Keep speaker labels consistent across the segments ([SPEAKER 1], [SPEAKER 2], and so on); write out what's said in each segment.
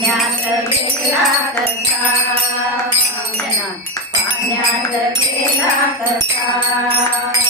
[SPEAKER 1] पाण्यात गेला कसा पाण्यात गेला कसा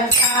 [SPEAKER 1] Bye.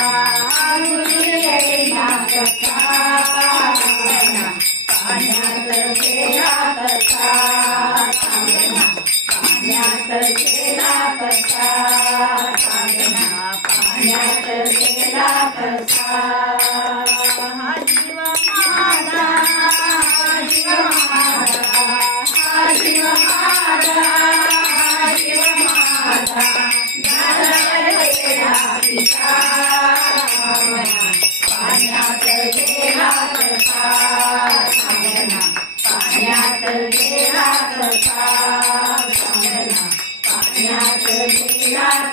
[SPEAKER 1] गेला कसा साधना पाण्यात गेला कसा जीव माझा जीव माझा जीव माझा जीव माझा गेला पिता पाण्यात गेला कसा साधना पाण्यात गेला कसा ज्ञात